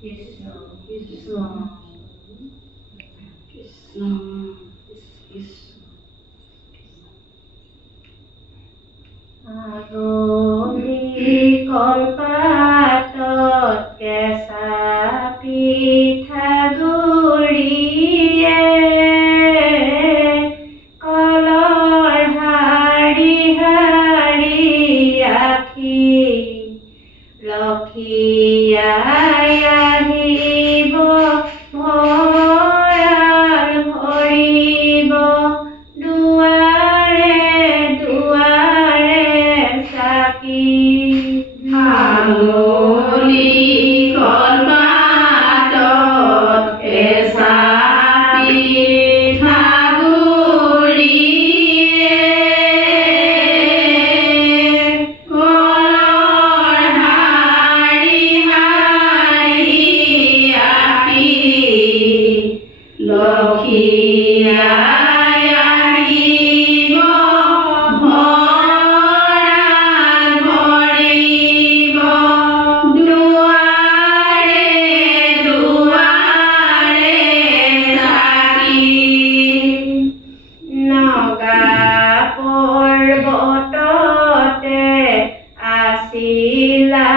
কৃষ্ণ কৃষ্ণ কৃষ্ণ কৃষ্ণ আৰলি কলপাতত কেঁচা পিঠাগুৰিয়ে কলৰ শাৰী শাৰী আখি লক্ষীয়াই আহিব ভঁৰাল ভৰিব দুৱাৰে দুৱাৰে চাকি আৰলি কলপাতত কেঁচা পিঠাগুৰিয়ে কলৰ শাৰী শাৰী আখি লক্ষীয়াই আহিব ভঁৰাল ভৰিব দুৱাৰে দুৱাৰে চাকি নগা পৰ্বততে আছিলা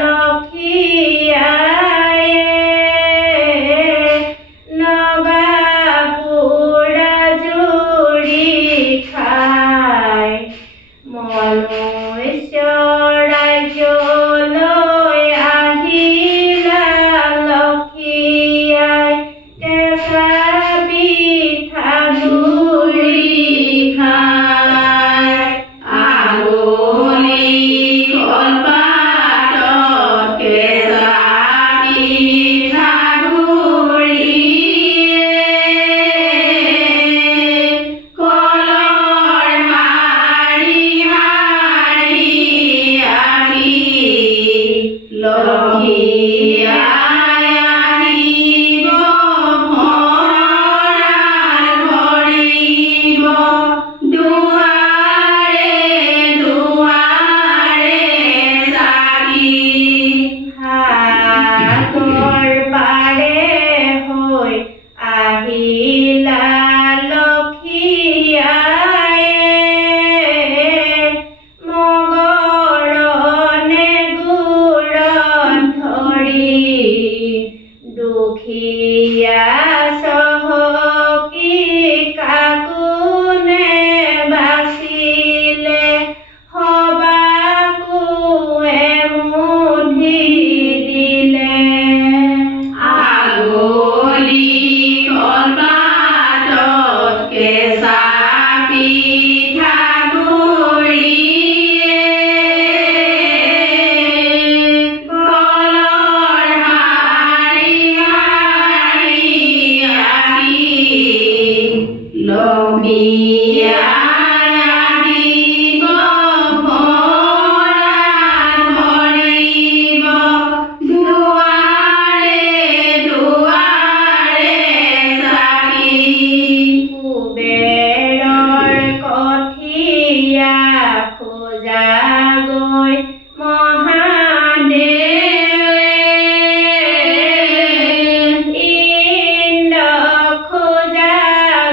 লক্ষীয়ায়ে নগা পোৰা জুৰি খাই মনুষ্য ৰাজ্যলৈ আহিলা লক্ষীয়াই কেঁচা পিঠাগুৰি খাই আৰলি কলপাতত কেঁচা পিঠাগুৰিয়ে কলৰ শাৰী শাৰী আখি লক্ষীয়াই আহিব ভঁৰাল ভৰিব দুৱাৰে দুৱাৰে চাকি সাগৰ পাৰে হৈ আহিলা লক্ষীয়ায়ে মগৰণে গুৰত ধৰি দুখীয়া চহকী কাকোনে বাচিলে সবাকো এমুঠি দিলে আৰলি কলপাতত কেঁচা পিঠাগুৰিয়ে কলৰ শাৰী শাৰী আখি লক্ষীয়াই আহিব ভঁৰাল ভৰিব দুৱাৰে দুৱাৰে চাকি কুবেৰৰ কঠীয়া খোজা গৈ মহাদেৱে ইন্দ্ৰক খোজা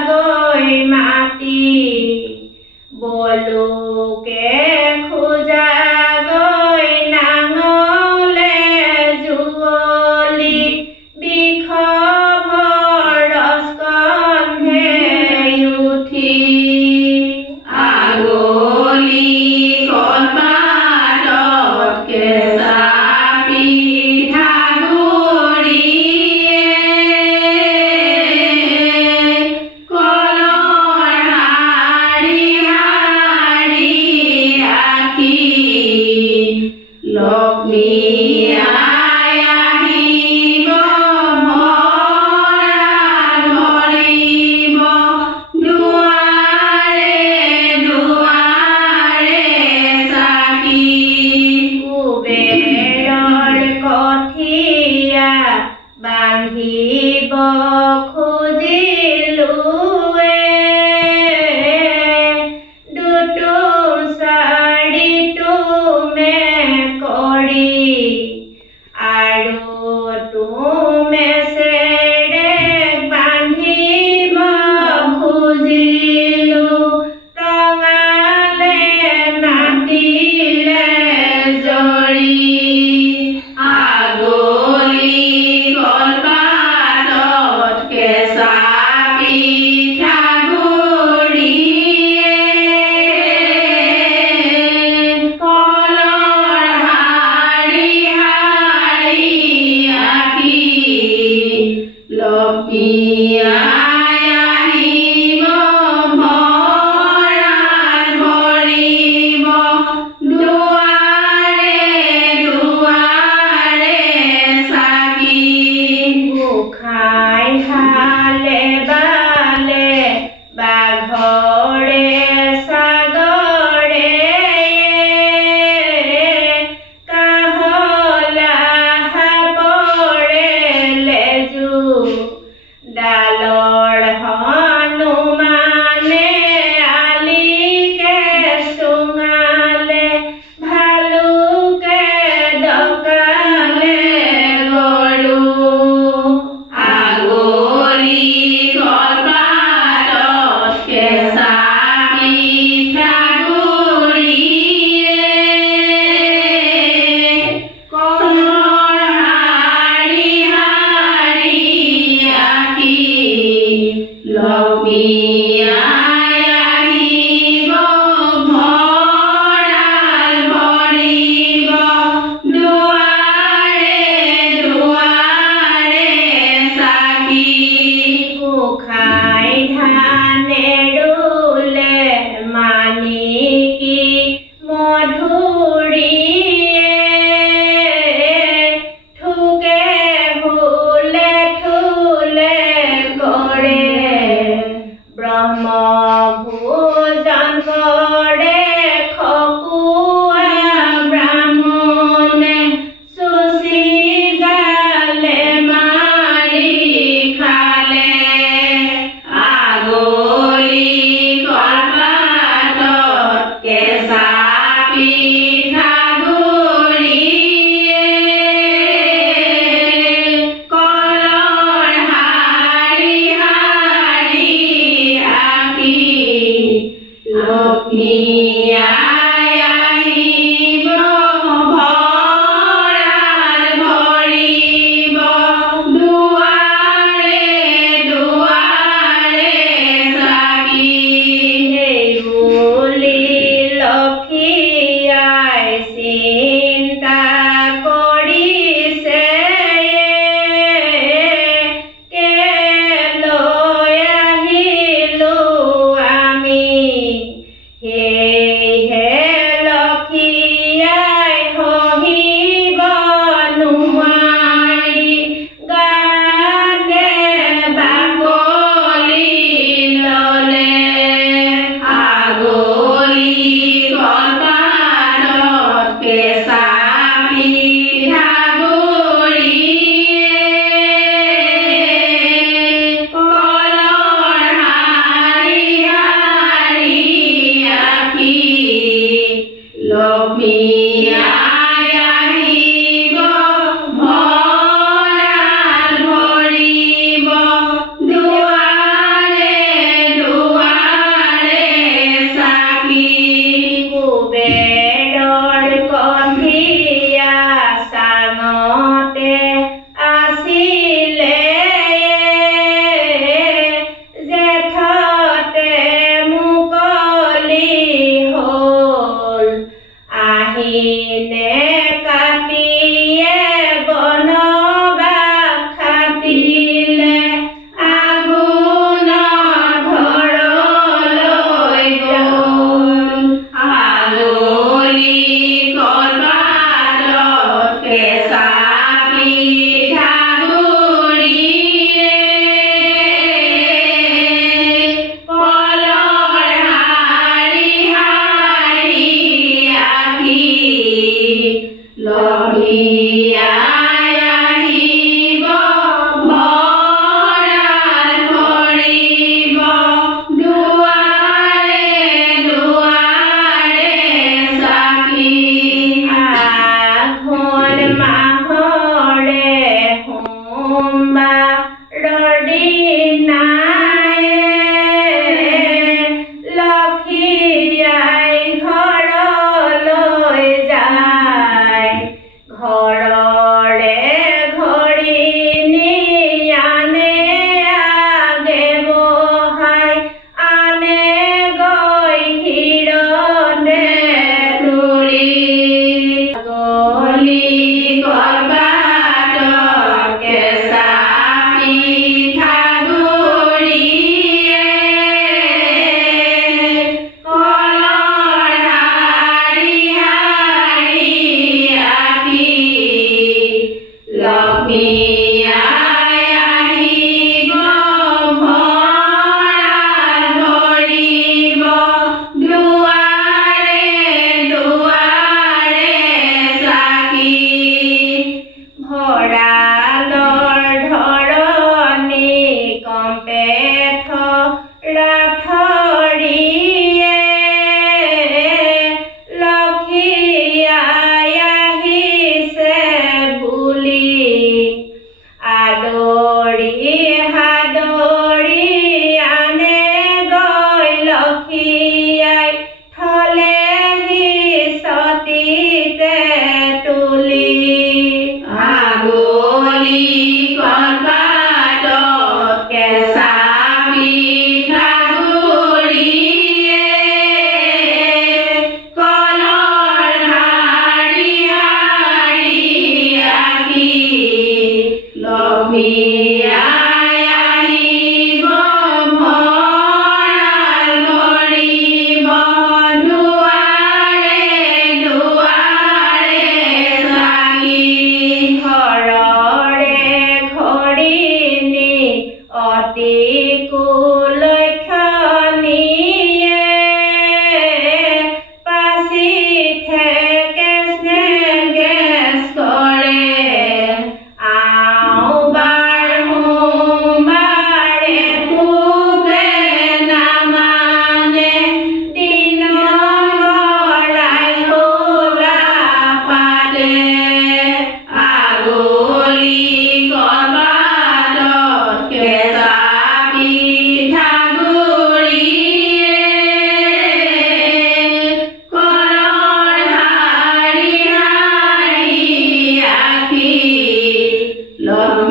গৈ মাটি বলোকে খোজা গৈ নাঙলে যুৱলি বিষভৰ স্কন্ধে উঠি আৰলি কলপাতত কেঁচা পিঠাগুৰিয়ে কলৰ শাৰী শাৰী আখি লক্ষ্মীয়াই আহিব ভঁৰাল ভৰিব দুৱাৰে দুৱাৰে চাকি কুবেৰৰ কঠীয়া বান্ধিব খুজিলোৱে দুটুম চাৰিটুমে কৰি আৰু চাকি লক্ষ্মী আই আহিব ভঁৰাল ভৰিব দুৱাৰে দুৱাৰে চাকি গোসাঁই হালে বালে বাঘৰে সাগৰে কাহলা সাপৰে লেজু ডালৰ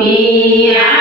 มีอา